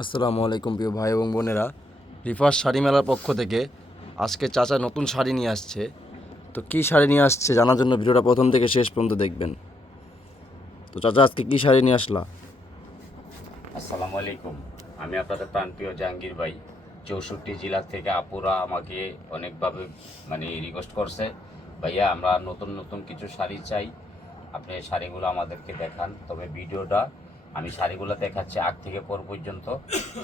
আসসালামু আলাইকুম প্রিয় ভাই এবং বোনেরা। রিফার শাড়ি মেলার পক্ষ থেকে আজকে চাচা নতুন শাড়ি নিয়ে আসছে। তো কী শাড়ি নিয়ে আসছে জানার জন্য ভিডিওটা প্রথম থেকে শেষ পর্যন্ত দেখবেন। তো চাচা আজকে কী শাড়ি নিয়ে আসলা? আসসালামু আলাইকুম। আমি আপনাদের প্রাণপ্রিয় জাহাঙ্গীর ভাই। 64 জেলা থেকে আপুরা আমাকে অনেকভাবে রিকোয়েস্ট করছে, ভাইয়া আমরা নতুন নতুন কিছু শাড়ি চাই, আপনি শাড়িগুলো আমাদেরকে দেখান। তবে ভিডিওটা আমি শাড়িগুলো দেখাচ্ছি আগ থেকে পর পর্যন্ত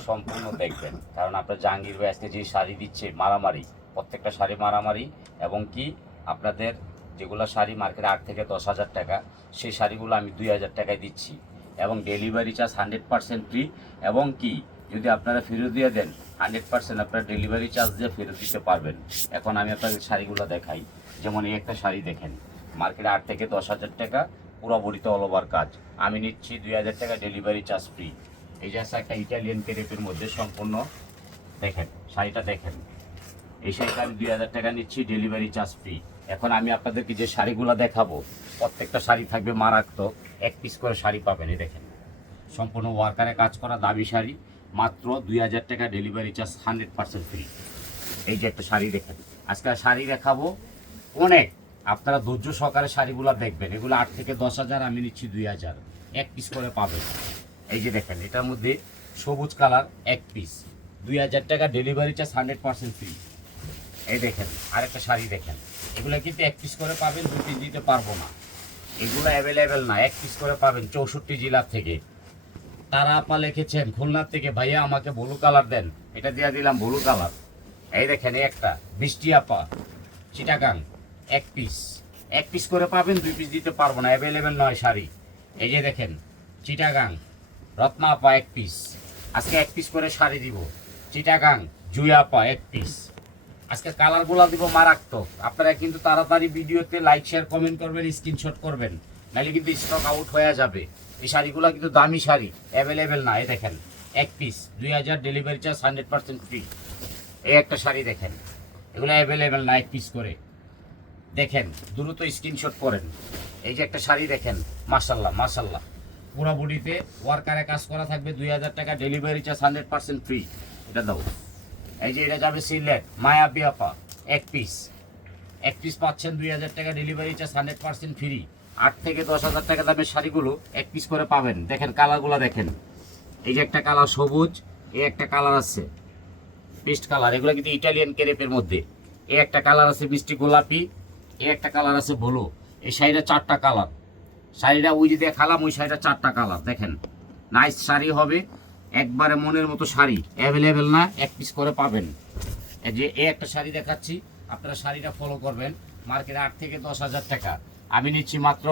সম্পূর্ণ দেখবেন, কারণ আপনার জাহাঙ্গীর ভাই আজকে যে শাড়ি দিচ্ছে মারামারি, প্রত্যেকটা শাড়ি মারামারি। এবং কি আপনাদের যেগুলো শাড়ি মার্কেটে 8 থেকে 10 হাজার টাকা, সেই শাড়িগুলো আমি 2 হাজার টাকায় দিচ্ছি এবং ডেলিভারি চার্জ 100% ফ্রি। এবং কি যদি আপনারা ফেরত দিয়ে দেন 100% আপনারা ডেলিভারি চার্জ দিয়ে ফেরত দিতে পারবেন। এখন আমি আপনাদের শাড়িগুলো দেখাই। যেমন এই একটা শাড়ি দেখেন, মার্কেটে 8 থেকে 10 হাজার টাকা, পুরো বডিতে অল ওভার কাজ, আমি নিচ্ছি 2 হাজার টাকা ডেলিভারি চার্জ ফ্রি। এই যে আছে একটা ইটালিয়ান ক্রেপের মধ্যে সম্পূর্ণ, দেখেন শাড়িটা দেখেন, এই শাড়িটা আমি 2 হাজার টাকা নিচ্ছি ডেলিভারি চার্জ ফ্রি। এখন আমি আপনাদেরকে যে শাড়িগুলো দেখাবো, প্রত্যেকটা শাড়ি থাকবে মারাত্মক, এক পিস করে শাড়ি পাবেন। এই দেখেন সম্পূর্ণ ওয়ার্কারে কাজ করা দামি শাড়ি, মাত্র 2 হাজার টাকা ডেলিভারি চার্জ 100% ফ্রি। এই যে একটা শাড়ি দেখেন, আজকে শাড়ি দেখাবো অনেক, আপনারা ধৈর্য সহকারে শাড়িগুলো দেখবেন। এগুলো 8 থেকে 10 হাজার, আমি নিচ্ছি 2 হাজার, এক পিস করে পাবেন। এই যে দেখেন এটার মধ্যে সবুজ কালার, এক পিস 2 হাজার টাকা ডেলিভারি চার্জ 100% ফ্রি। এই দেখেন আরেকটা শাড়ি দেখেন, এগুলো কিন্তু এক পিস করে পাবেন, 2 পিস দিতে পারবো না, এগুলো অ্যাভেলেবেল না, এক পিস করে পাবেন 64 জেলা থেকে। তারা আপা লিখেছেন খুলনার থেকে, ভাইয়া আমাকে ব্লু কালার দেন, এটা দিয়ে দিলাম ব্লু কালার। এই দেখেন এই একটা বৃষ্টি আপা চিটাগাং, এক পিস, এক পিস করে পাবেন, 2 পিস দিতে পারবো না, অ্যাভেলেবেল নয় শাড়ি। এই যে দেখেন চিটাগাং রত্না আপা, এক পিস, আজকে এক পিস করে শাড়ি দিব। চিটাগাং জুই আপা, এক পিস, আজকে কালারগুলো দিব মারাত্মক। আপনারা কিন্তু তাড়াতাড়ি ভিডিওতে লাইক শেয়ার কমেন্ট করবেন, স্ক্রিনশট করবেন, নাহলে কিন্তু স্টক আউট হয়ে যাবে। এই শাড়িগুলো কিন্তু দামি শাড়ি, অ্যাভেলেবেল না। এই দেখেন এক পিস 2 হাজার ডেলিভারি চার্জ 100% ফ্রি। এই একটা শাড়ি দেখেন, এগুলো অ্যাভেলেবেল না, এক পিস করে দেখেন, দ্রুত স্ক্রিনশট করেন। এই যে একটা শাড়ি দেখেন, মাশাল্লাহ মাশাল্লাহ, পুরো বডিতে ওয়ার্কারে কাজ করা থাকবে, 2 হাজার টাকা ডেলিভারি চার্জ 100% ফ্রি। এটা দাও। এই যে এটা যাবে সিলেট মায়া বিয়াপা, এক পিস, এক পিস পাচ্ছেন 2 হাজার টাকা ডেলিভারি চার্জ 100% ফ্রি। 8 থেকে 10 হাজার টাকা দামের শাড়িগুলো এক পিস করে পাবেন। দেখেন কালারগুলো দেখেন, এই যে একটা কালার সবুজ, এই একটা কালার আছে পেস্ট কালার, এগুলো কিন্তু ইটালিয়ান ক্রেপের মধ্যে। এই একটা কালার আছে মিষ্টি গোলাপি, এই একটা কালার আছে ব্লু। এই শাড়িটা 4টা কালার, শাড়িটা ওই যে দেখালাম ওই শাড়িটা 4টা কালার। দেখেন নাইস শাড়ি হবে, একবারে মনের মতো শাড়ি, অ্যাভেলেবেল না, এক পিস করে পাবেন। এই যে এই একটা শাড়ি দেখাচ্ছি, আপনারা শাড়িটা ফলো করবেন। মার্কেটে 8 থেকে 10 হাজার টাকা, আমি নিচ্ছি মাত্র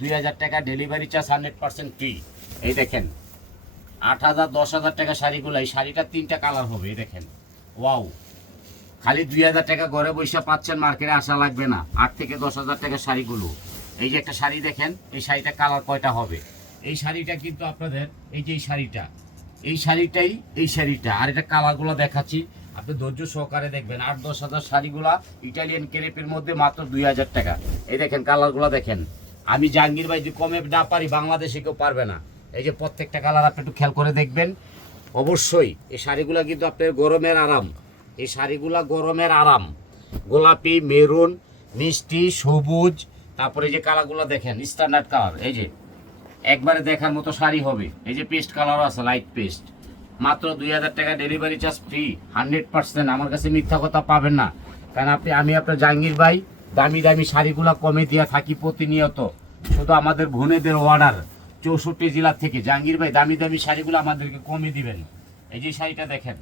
2 হাজার টাকা ডেলিভারি চার্জ 100% ফ্রি। এই দেখেন 8 হাজার 10 হাজার টাকা শাড়িগুলো, এই শাড়িটা 3টা কালার হবে। এই দেখেন ওয়াও, খালি 2 হাজার টাকা ঘরে বসে পাচ্ছেন, মার্কেটে আসা লাগবে না। 8 থেকে 10 হাজার টাকা শাড়িগুলো, এই যে একটা শাড়ি দেখেন, এই শাড়িটা কালার কয়টা হবে। এই শাড়িটা কিন্তু আপনাদের, এই যে এই শাড়িটা, এই শাড়িটাই, এই শাড়িটা, আর এটা কালারগুলো দেখাচ্ছি, আপনি ধৈর্য সহকারে দেখবেন। 8-10 হাজার শাড়িগুলা ইটালিয়ান ক্রেপের মধ্যে মাত্র 2 হাজার টাকা। এই দেখেন কালারগুলো দেখেন, আমি জাহাঙ্গীর ভাই যদি কমে না পারি, বাংলাদেশে কেউ পারবে না। এই যে প্রত্যেকটা কালার আপনি একটু খেয়াল করে দেখবেন। অবশ্যই এই শাড়িগুলো কিন্তু আপনার গরমের আরাম, এই শাড়িগুলা গরমের আরাম, গোলাপি, মেরুন, মিষ্টি, সবুজ, তারপরে যে কালারগুলো দেখেন স্ট্যান্ডার্ড কালার, এই যে একবারে দেখার মতো শাড়ি হবে। এই যে পেস্ট কালারও আছে, লাইট পেস্ট, মাত্র 2 হাজার টাকা ডেলিভারি চার্জ ফ্রি 100%। আমার কাছে মিথ্যা কথা পাবেন না, কারণ আমি আপনার জাহাঙ্গীর ভাই দামি দামি শাড়িগুলো কমে দিয়ে থাকি প্রতিনিয়ত। শুধু আমাদের বোনেদের অর্ডার 64 জেলা থেকে, জাহাঙ্গীর ভাই দামি দামি শাড়িগুলো আমাদেরকে কমে দিবেন। এই যে শাড়িটা দেখেন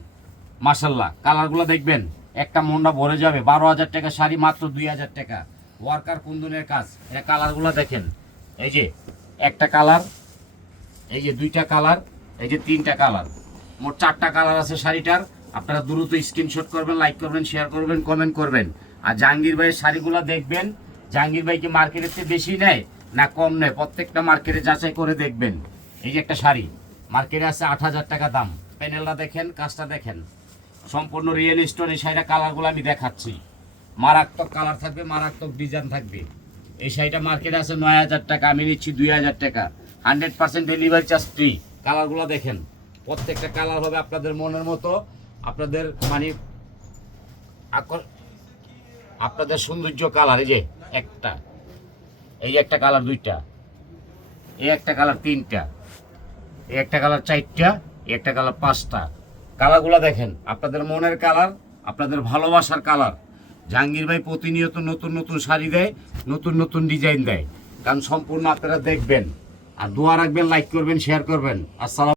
মার্শাল্লাহ, কালারগুলো দেখবেন, একটা মনটা ভরে যাবে। 12 হাজার টাকা শাড়ি, মাত্র 2 হাজার টাকা, ওয়ার্কার কুন্দনের কাজ। এটা কালারগুলো দেখেন, এই যে একটা কালার, এই যে 2টা কালার, এই যে 3টা কালার, মোট 4টা কালার আছে শাড়িটার। আপনারা দ্রুত স্ক্রিনশট করবেন, লাইক করবেন, শেয়ার করবেন, কমেন্ট করবেন। আর জাহাঙ্গীর ভাইয়ের শাড়িগুলো দেখবেন, জাহাঙ্গীর ভাই কি মার্কেটের চেয়ে বেশি নেয় না কম নেয়, প্রত্যেকটা মার্কেটে যাচাই করে দেখবেন। এই যে একটা শাড়ি মার্কেটে আছে 8 হাজার টাকা দাম, প্যানেলটা দেখেন, কাজটা দেখেন, সম্পূর্ণ রিয়েল স্টোন। এই শাড়িটা কালারগুলো আমি দেখাচ্ছি, মারাত্মক কালার থাকবে, মারাত্মক ডিজাইন থাকবে। এই শাড়িটা মার্কেটে আছে 9 হাজার টাকা, আমি নিচ্ছি 2 হাজার টাকা, 100% ডেলিভারি চার্জ ফ্রি। কালারগুলো দেখেন, প্রত্যেকটা কালার হবে আপনাদের মনের মতো, আপনাদের মানে আপনাদের সৌন্দর্য কালার। এই যে একটা, এই যে একটা কালার দুইটা, এই একটা কালার তিনটা, এই একটা কালার চারটা, এই একটা কালার পাঁচটা। কালারগুলো দেখেন, আপনাদের মনের কালার, আপনাদের ভালোবাসার কালার। জাহাঙ্গীর ভাই প্রতিনিয়ত নতুন নতুন শাড়ি দেয়, নতুন নতুন ডিজাইন দেয়। কারণ সম্পূর্ণ আপনারা দেখবেন আর দোয়া রাখবেন, লাইক করবেন, শেয়ার করবেন। আসসালাম।